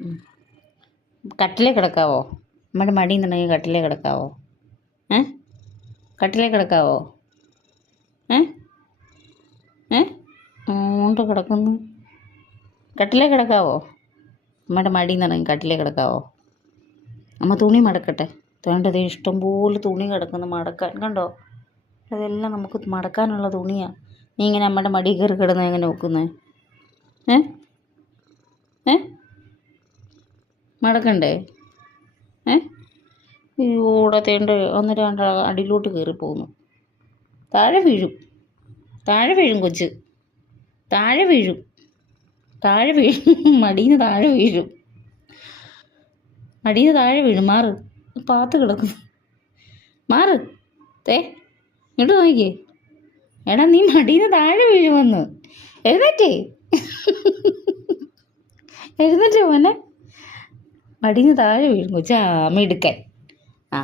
ഉം. കട്ടിലേ കിടക്കാവോ? നമ്മുടെ മടിയിൽ നിന്നുണ്ടെങ്കിൽ കട്ടിലേ കിടക്കാവോ? ഏ കട്ടിലേ കിടക്കാവോ? ഏ ഏ കൊണ്ട് കിടക്കുന്നു. കട്ടിലേ കിടക്കാവോ? നമ്മുടെ മടിയിൽ നിന്നുണ്ടെങ്കിൽ കട്ടിലേ കിടക്കാവോ? അമ്മ തുണി മടക്കട്ടെ. വേണ്ടത് ഇഷ്ടംപോലെ തുണി കിടക്കുന്നു മടക്കാൻ. കണ്ടോ? അതെല്ലാം നമുക്ക് മടക്കാനുള്ള തുണിയാണ്. നീ ഇങ്ങനെ അമ്മയുടെ മടി കയറി കിടന്ന് എങ്ങനെ നോക്കുന്നത്? ഏ ഏ മടക്കണ്ടേ? ഏ ഓടത്തേണ്ട ഒന്നര അടിയിലോട്ട് കയറി പോകുന്നു. താഴെ വീഴും, താഴെ വീഴും കൊച്ച്, താഴെ വീഴും, താഴെ വീഴും. മടിയിൽ നിന്ന് താഴെ വീഴും, മടിയിൽ നിന്ന് താഴെ വീഴും. മാറ്, പാത്ത് കിടക്കുന്നു. മാറ്, തേ ഇങ്ങോട്ട് നോക്കിയേ. എടാ നീ മടിയിൽ നിന്ന് താഴെ വീഴുമെന്ന്. എഴുന്നേറ്റേ, എഴുന്നേറ്റേ മോനെ. മടിയിൽ നിന്ന് താഴെ വീഴും കൊച്ചാ. മിടുക്കൻ. ആ